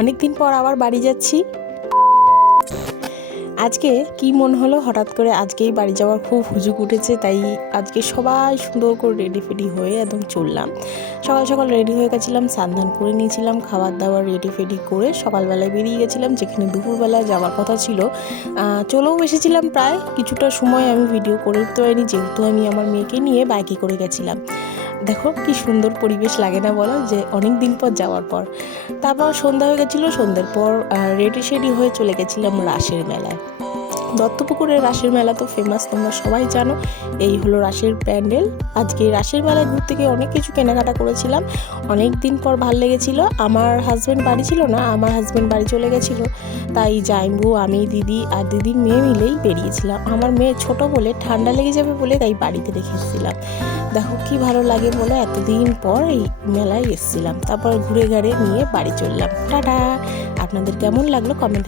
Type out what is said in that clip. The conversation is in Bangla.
অনেক দিন পর আবার বাড়ি যাচ্ছি। আজকে কি মন হলো হঠাৎ করে আজকেই বাড়ি যাওয়ার খুব হুজুক উঠেছে, তাই আজকে সবাই সুন্দর করে রেডি ফেডি হয়ে একদম চললাম। সকাল সকাল রেডি হয়ে গেছিলাম, স্নান করে নিয়েছিলাম, খাবার দাবার রেডি ফেডি করে সকালবেলায় বেরিয়ে গেছিলাম যেখানে দুপুরবেলা যাওয়ার কথা ছিল। চলেও এসেছিলাম, প্রায় কিছুটা সময় আমি ভিডিও করে উঠতে পারিনি যেহেতু আমি আমার মেয়েকে নিয়ে বাইকে করে গেছিলাম। দেখো কি সুন্দর পরিবেশ লাগে না বলো, যে অনেক দিন পর যাওয়ার পর। তারপর সন্ধ্যা হয়ে গেছিলো, সন্ধ্যের পর রেডি শেডি হয়ে চলে গেছিলাম রাসের মেলায়। দত্তপুকুরের রাসের মেলা তো ফেমাস, তোমরা সবাই জানো। এই হলো রাসের প্যান্ডেল। আজকে রাসের মেলায় ঘুরতে গিয়ে অনেক কিছু কেনাকাটা করেছিলাম, অনেক দিন পর ভাল লেগেছিল। আমার হাজব্যান্ড বাড়ি ছিল না, আমার হাজব্যান্ড বাড়ি চলে গেছিলো, তাই জাইম্বু, আমি, দিদি আর দিদির মেয়ে মিলেই বেরিয়েছিলাম। আমার মেয়ে ছোট বলে ঠান্ডা লেগে যাবে বলে তাই বাড়িতে রেখে এসেছিলাম। দেখো কি ভালো লাগে বলো, এতদিন পর এই মেলায় এসেছিলাম। তারপর ঘুরে ঘাড়ে নিয়ে বাড়ি চললাম। টাটা। আপনাদের কেমন লাগলো কমেন্টে